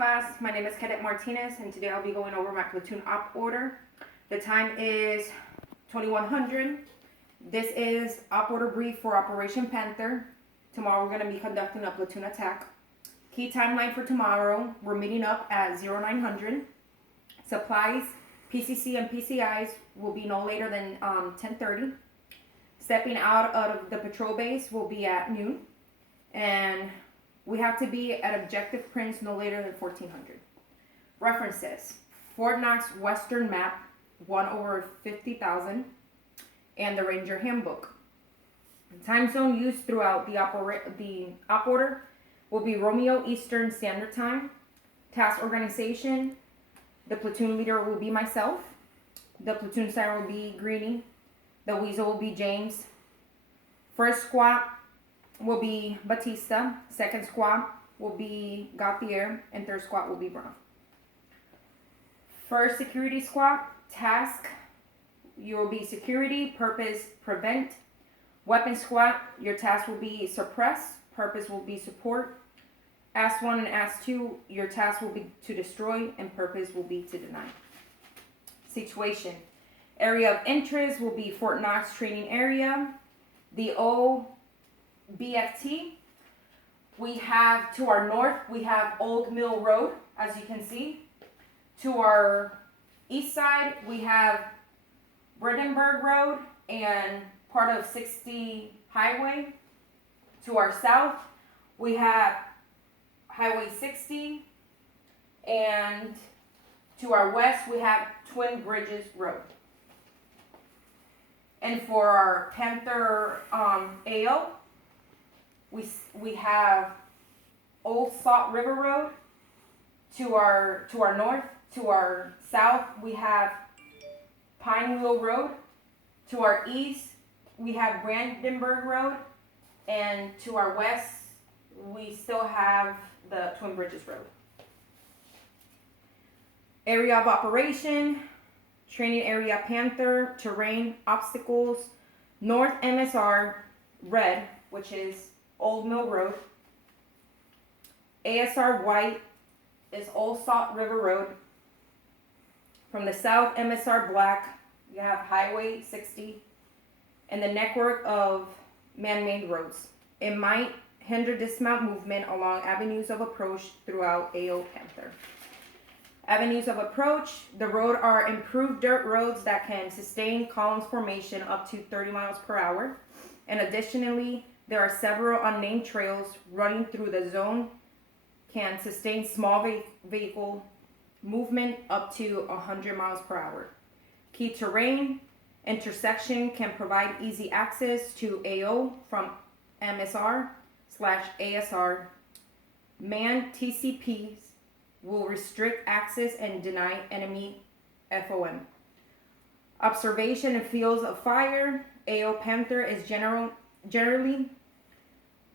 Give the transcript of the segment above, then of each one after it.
class. My name is Cadet Martinez, and today I'll be going over my platoon op order. The time is 2100. This is op order brief for Operation Panther. Tomorrow we're going to be conducting a platoon attack. Key timeline for tomorrow, we're meeting up at 0900. Supplies, PCC and PCIs will be no later than 10:30. Stepping out of the patrol base will be at noon. And we have to be at objective prints no later than 1400. References: Fort Knox Western Map 1/50,000 and the Ranger Handbook. Time zone used throughout the op order will be Romeo Eastern Standard Time. Task organization: the platoon leader will be myself. The platoon siren will be Greenie. The weasel will be James. First squad will be Batista. Second squad will be Gauthier. And third squad will be Brown. First security squad, task, you will be security, purpose, prevent. Weapon squad, your task will be suppress, purpose will be support. AS1 and AS2, your task will be to destroy and purpose will be to deny. Situation: area of interest will be Fort Knox training area. The OBFT, we have to our north, we have Old Mill Road, as you can see. To our east side, we have Brandenburg Road and part of 60 Highway. To our south, we have Highway 60, and to our west, we have Twin Bridges Road. And for our Panther AO, we have Old Salt River Road. To our north, to our south, we have Pine Wheel Road. To our east, we have Brandenburg Road. And to our west, we still have the Twin Bridges Road. Area of operation: training area Panther, terrain, obstacles, North MSR, red, which is Old Mill Road. ASR white is Old Salt River Road. From the south, MSR black, you have Highway 60 and the network of man-made roads. It might hinder dismount movement along avenues of approach throughout AO Panther. Avenues of approach: the road are improved dirt roads that can sustain columns formation up to 30 miles per hour. And additionally, there are several unnamed trails running through the zone, can sustain small vehicle movement up to 100 miles per hour. Key terrain: intersection can provide easy access to AO from MSR/ASR. Man TCPs will restrict access and deny enemy FOM. Observation and fields of fire: AO Panther is generally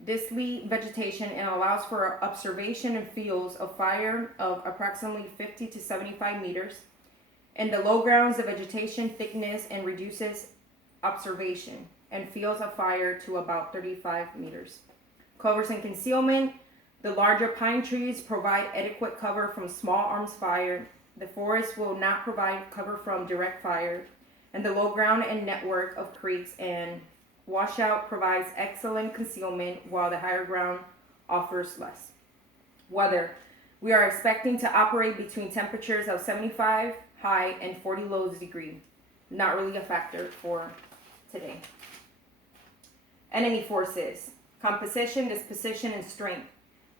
densely vegetation and allows for observation and fields of fire of approximately 50 to 75 meters. In the low grounds, the vegetation thickness and reduces observation and fields of fire to about 35 meters. Covers and concealment: the larger pine trees provide adequate cover from small arms fire. The forest will not provide cover from direct fire. And the low ground and network of creeks and washout provides excellent concealment, while the higher ground offers less. Weather: we are expecting to operate between temperatures of 75 high and 40 low degree. Not really a factor for today. Enemy forces: composition, disposition, and strength.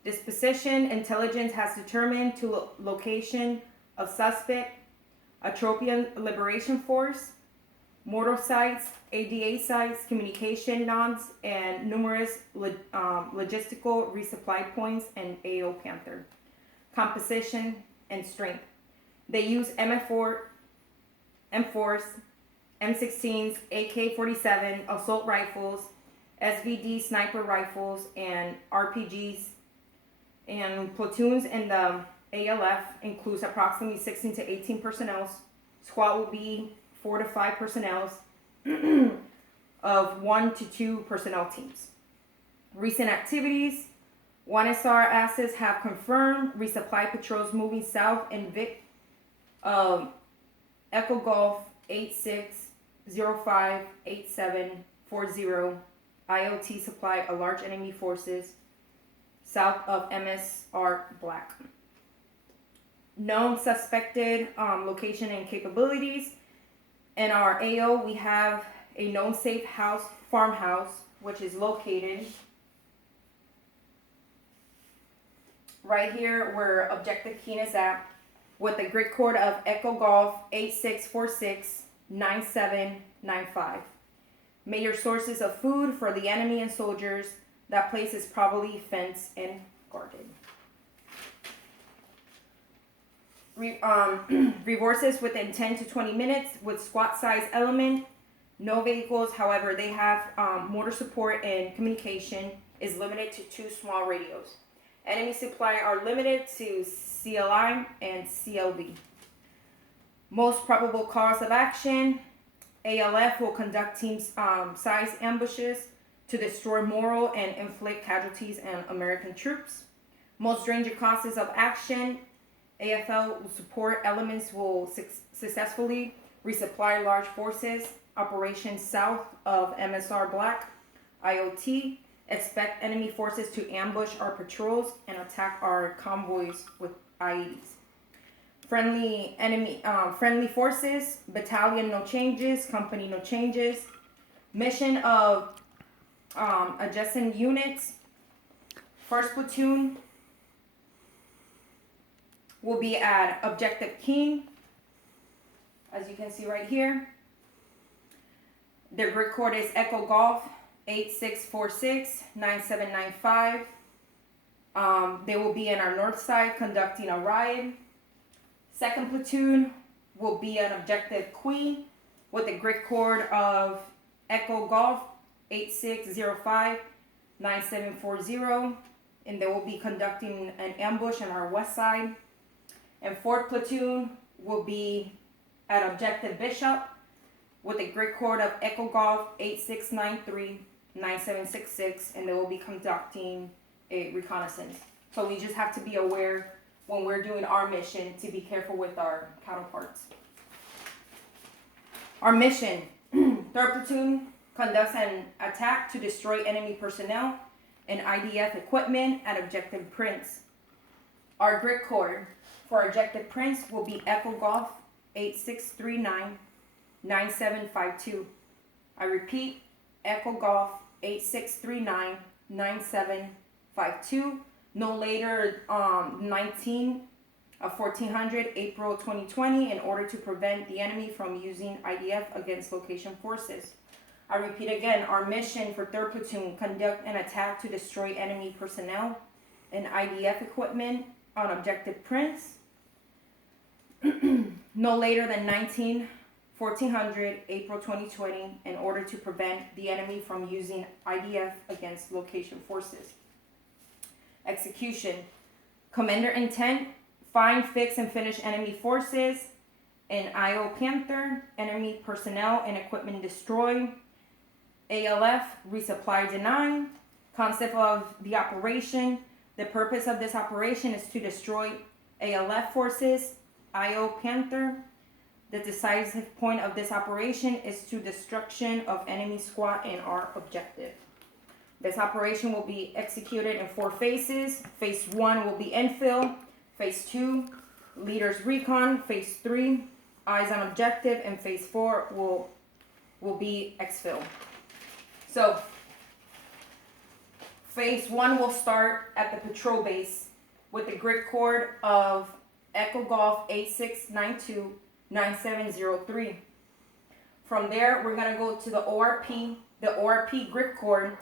Disposition: intelligence has determined to location of suspect. Atropian Liberation Force, mortar sites, ADA sites, communication nodes, and numerous logistical resupply points in AO Panther. Composition and strength: they use M4s, M16s, AK-47, assault rifles, SVD sniper rifles, and RPGs. And platoons in the ALF includes approximately 16 to 18 personnel. Squad will be 4 to 5 personnel of 1 to 2 personnel teams. Recent activities: One SR assets have confirmed resupply patrols moving south in Vic Echo Golf 86058740. IOT supply a large enemy forces south of MSR Black. Known suspected location and capabilities. In our AO, we have a known safe house farmhouse, which is located right here where Objective Keen is at, with a grid code of Echo Golf 86469795. Major sources of food for the enemy and soldiers. That place is probably fenced and guarded. Reverses within 10 to 20 minutes with squad size element. No vehicles, however, they have motor support and communication is limited to 2 small radios. Enemy supply are limited to CLI and CLV. Most probable cause of action, ALF will conduct team-size ambushes to destroy morale and inflict casualties on American troops. Most stringent causes of action, AFL will support elements will successfully resupply large forces, operations south of MSR Black, IOT, expect enemy forces to ambush our patrols and attack our convoys with IEDs. Friendly forces, battalion no changes, company no changes. Mission of adjacent units. First platoon will be at Objective King, as you can see right here. Their grid code is Echo Golf 86469795. They will be in our north side conducting a riot. Second platoon will be an Objective Queen with a grid code of Echo Golf 86059740, and they will be conducting an ambush on our west side. And fourth platoon will be at Objective Bishop with a grid code of Echo Golf 86939766, and they will be conducting a reconnaissance. So we just have to be aware when we're doing our mission to be careful with our counterparts. Our mission, third platoon conducts an attack to destroy enemy personnel and IDF equipment at Objective Prince. Our grid code for Objective Prince will be Echo Golf 86399752. I repeat, Echo Golf 86399752. No later 1400 April 2020 in order to prevent the enemy from using IDF against location forces. I repeat again, our mission for 3rd Platoon, conduct an attack to destroy enemy personnel and IDF equipment on Objective Prince. No later than 1400 April 2020 in order to prevent the enemy from using IDF against location forces. Execution. Commander intent, find, fix, and finish enemy forces. And IO Panther, enemy personnel and equipment destroy. ALF, resupply deny. Concept of the operation. The purpose of this operation is to destroy ALF forces. IO Panther. The decisive point of this operation is to destruction of enemy squad and our objective. This operation will be executed in 4 phases. Phase 1 will be infill. Phase 2, leaders recon. Phase 3, eyes on objective. And phase 4 will be exfil. So, phase 1 will start at the patrol base with the grid code of Echo Golf 86929703. From there, we're going to go to the ORP. The ORP grid code,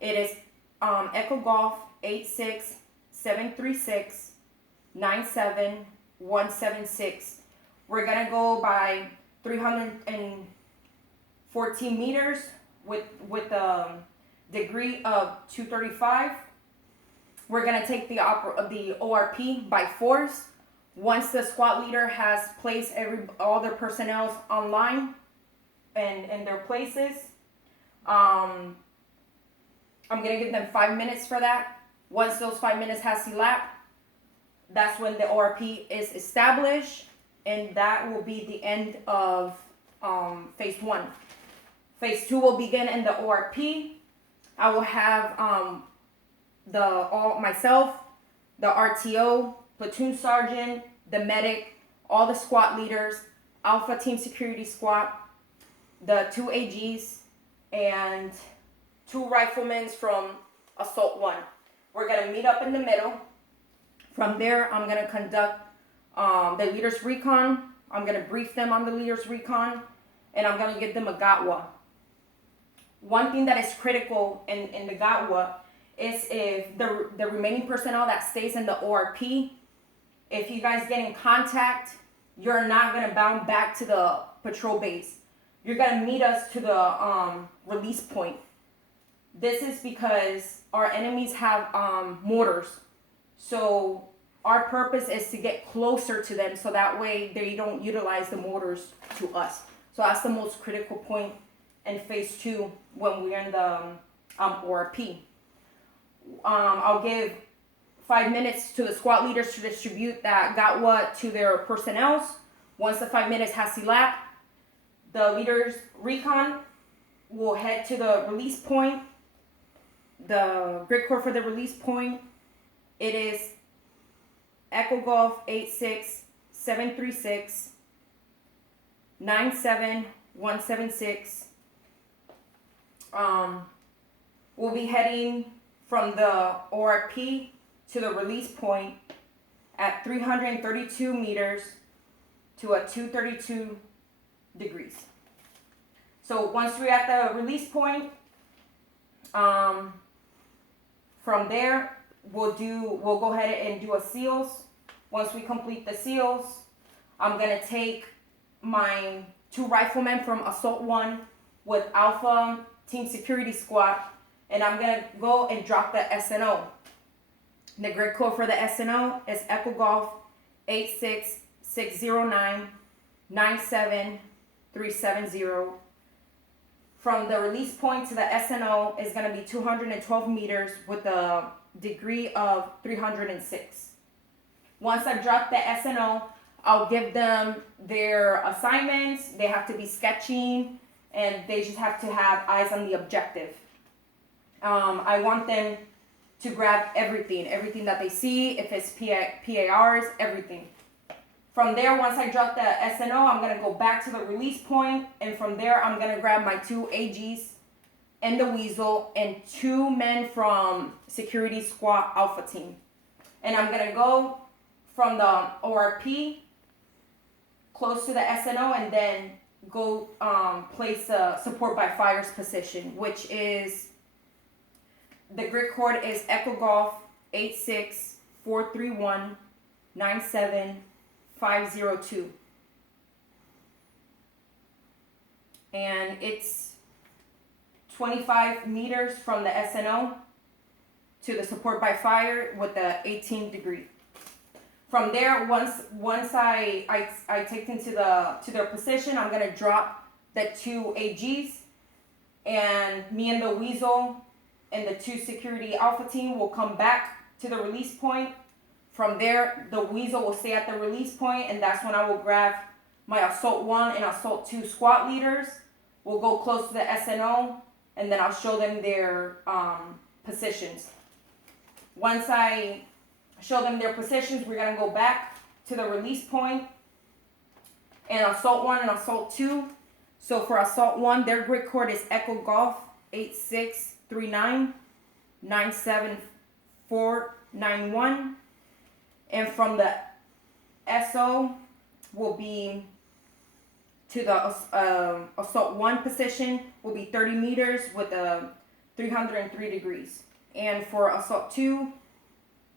it is Echo Golf 86736977176. We're going to go by 314 meters with a degree of 235. We're going to take the ORP by force. Once the squad leader has placed all their personnel online and in their places, I'm going to give them 5 minutes for that. Once those 5 minutes has elapsed, that's when the ORP is established, and that will be the end of phase 1. Phase 2 will begin in the ORP. I will have myself, the RTO, platoon sergeant, the medic, all the squad leaders, Alpha Team Security Squad, the 2 AGs, and 2 riflemen from Assault 1. We're going to meet up in the middle. From there, I'm going to conduct the leader's recon. I'm going to brief them on the leader's recon, and I'm going to give them a GOTWA. One thing that is critical in the GOTWA is if the remaining personnel that stays in the ORP, if you guys get in contact, you're not going to bound back to the patrol base. You're going to meet us to the release point. This is because our enemies have mortars. So our purpose is to get closer to them so that way they don't utilize the mortars to us. So that's the most critical point in phase 2 when we're in the ORP. I'll give 5 minutes to the squad leaders to distribute that GOTWA to their personnel. Once the 5 minutes has elapsed, the leaders recon will head to the release point. The grid code for the release point, it is Echo Golf 86736 97176. We'll be heading from the ORP to the release point at 332 meters to a 232 degrees. So once we're at the release point, from there we'll go ahead and do a seals. Once we complete the seals, I'm gonna take my 2 riflemen from Assault 1 with Alpha Team Security Squad, and I'm gonna go and drop the SNO. The grid code for the SNO is Echo Golf 86609 97370. From the release point to the SNO is going to be 212 meters with a degree of 306. Once I drop the SNO, I'll give them their assignments. They have to be sketching, and they just have to have eyes on the objective. I want them to grab everything that they see, if it's PARs, everything. From there, once I drop the SNO, I'm going to go back to the release point, and from there, I'm going to grab my 2 AGs and the Weasel and 2 men from Security Squad Alpha Team. And I'm going to go from the ORP close to the SNO and then go place the support by fires position, which is, the grid code is Echo Golf 86431 97502, and it's 25 meters from the SNO to the support by fire with the 18 degree. From there, once I take them to their position, I'm gonna drop the 2 AGs, and me and the Weasel and the 2 security Alpha Team will come back to the release point. From there, the Weasel will stay at the release point, and that's when I will grab my Assault 1 and Assault 2 squad leaders. We'll go close to the SNO, and then I'll show them their positions. Once I show them their positions, we're going to go back to the release point, and Assault 1 and Assault 2. So for Assault 1, their grid code is Echo Golf 8639 97491. And from the SO will be to the Assault 1 position will be 30 meters with a 303 degrees. And for Assault 2,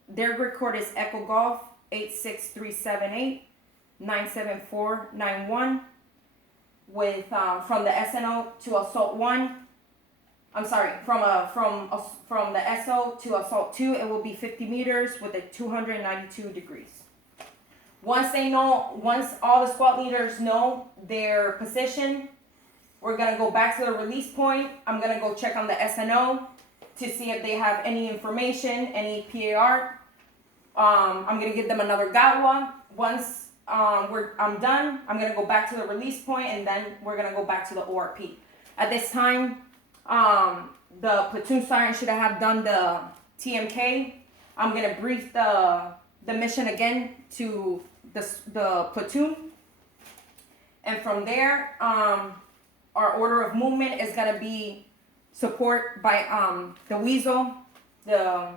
their grid code is Echo Golf 86378 97491. With from the SNO to Assault 1, I'm sorry, from the SO to Assault 2, it will be 50 meters with a 292 degrees. Once all the squad leaders know their position, we're gonna go back to the release point. I'm gonna go check on the SNO. to see if they have any information, any PAR. I'm gonna give them another GATWA. Once I'm done, I'm gonna go back to the release point, and then we're gonna go back to the ORP. At this time, the platoon sergeant should have done the TMK. I'm gonna brief the mission again to the platoon, and from there, our order of movement is gonna be support by the Weasel, the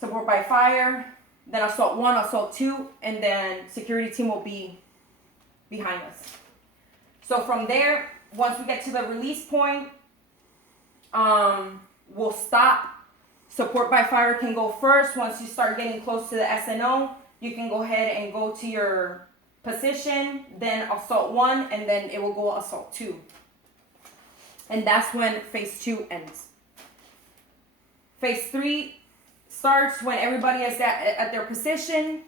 support by fire, then assault 1, assault 2, and then security team will be behind us. So from there, once we get to the release point, we'll stop. Support by fire can go first. Once you start getting close to the SNO, you can go ahead and go to your position, then assault 1, and then it will go assault 2. And that's when phase 2 ends. Phase 3 starts when everybody is at their position.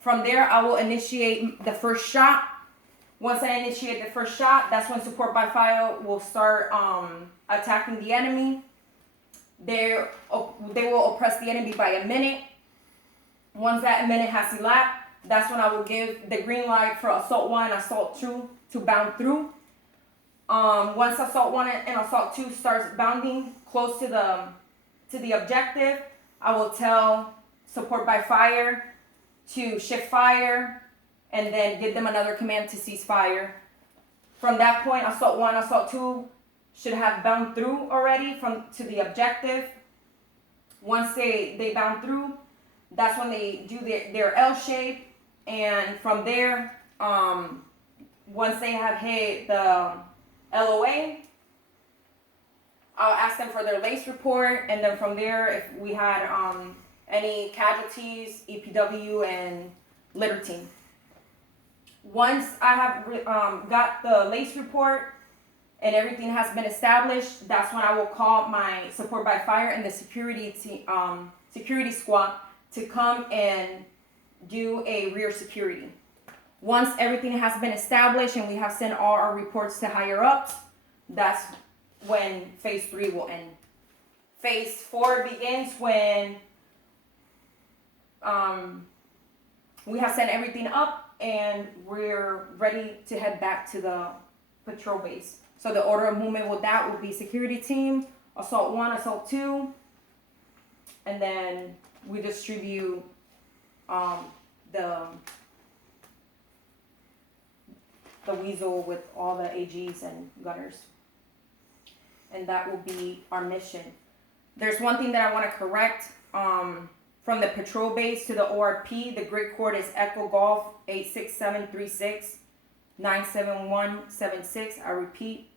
From there, I will initiate the first shot. Once I initiate the first shot, that's when support by fire will start attacking the enemy. They will oppress the enemy by a minute. Once that minute has elapsed, that's when I will give the green light for assault 1 and assault 2 to bound through. Once assault 1 and assault 2 starts bounding close to the objective, I will tell support by fire to shift fire and then give them another command to cease fire. From that point, assault 1, assault 2 should have bound through already to the objective. Once they bound through, that's when they do their L shape, and from there, once they have hit the LOA, I'll ask them for their lace report, and then from there, if we had any casualties, EPW, and litter team. Once I have got the lace report and everything has been established, that's when I will call my support by fire and the security squad to come and do a rear security. Once everything has been established and we have sent all our reports to higher ups, that's when phase 3 will end. Phase 4 begins when we have sent everything up and we're ready to head back to the patrol base. So the order of movement with that would be security team, assault 1, assault 2, and then we distribute the Weasel with all the AGs and gunners. And that will be our mission. There's one thing that I want to correct. From the patrol base to the ORP, the grid code is Echo Golf 86736 97176. I repeat,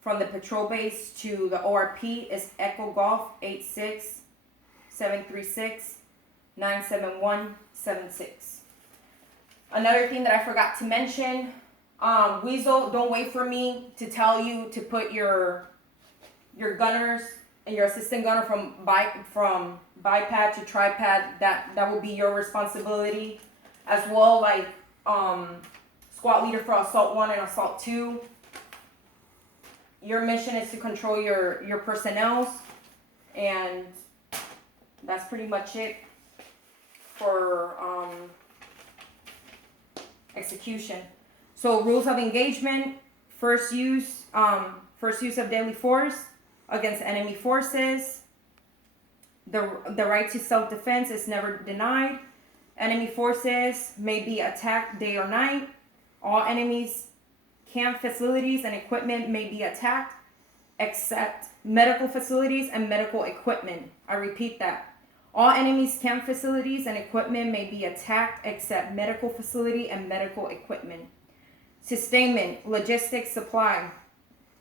from the patrol base to the ORP is Echo Golf 86736 97176. Another thing that I forgot to mention, Weasel, don't wait for me to tell you to put your gunners and your assistant gunner from bipod to tripod. That will be your responsibility as well. Like squad leader for assault 1 and assault 2. Your mission is to control your personnel, and that's pretty much it for execution. So rules of engagement: first use of deadly force against enemy forces. The right to self-defense is never denied. Enemy forces may be attacked day or night. All enemies' camp facilities and equipment may be attacked, except medical facilities and medical equipment. I repeat that. All enemies' camp facilities and equipment may be attacked, except medical facility and medical equipment. Sustainment, logistics, supply.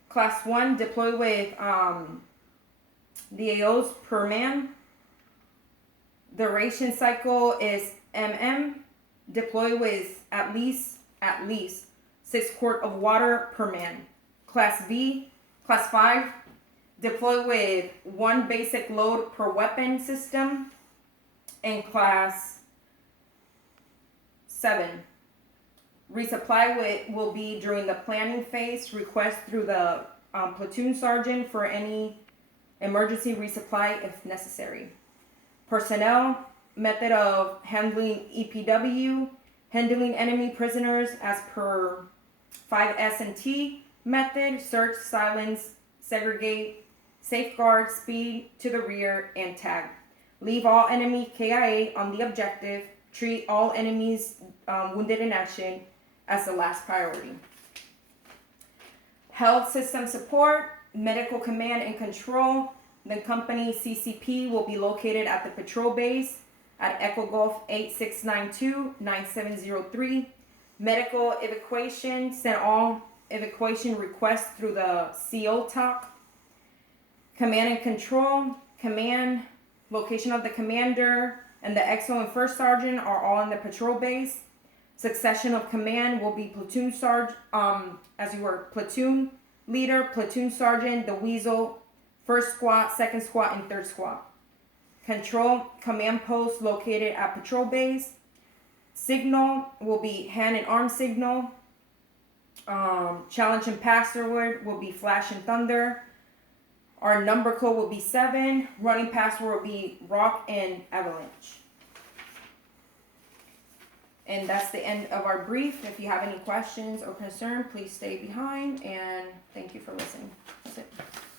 Class 1, deploy with DAOs per man. The ration cycle is deploy with at least 6 quarts of water per man. Class 5, deploy with 1 basic load per weapon system. And Class 7, resupply will be during the planning phase. Request through the platoon sergeant for any emergency resupply if necessary. Personnel, method of handling EPW, handling enemy prisoners as per 5S&T method, search, silence, segregate, safeguard, speed to the rear, and tag. Leave all enemy KIA on the objective. Treat all enemies wounded in action as the last priority. Health system support, medical command and control. The company CCP will be located at the patrol base at Echo Golf 8692-9703. Medical evacuation, send all evacuation requests through the CO talk. Command and control, command, location of the commander, and the XO and first sergeant are all in the patrol base. Succession of command will be platoon sergeant, platoon leader, platoon sergeant, the weasel, first squad, second squad, and third squad. Control, command post located at patrol base. Signal will be hand and arm signal. Challenge and password will be flash and thunder. Our number code will be 7. Running password will be rock and avalanche. And that's the end of our brief. If you have any questions or concern, please stay behind. And thank you for listening. That's it.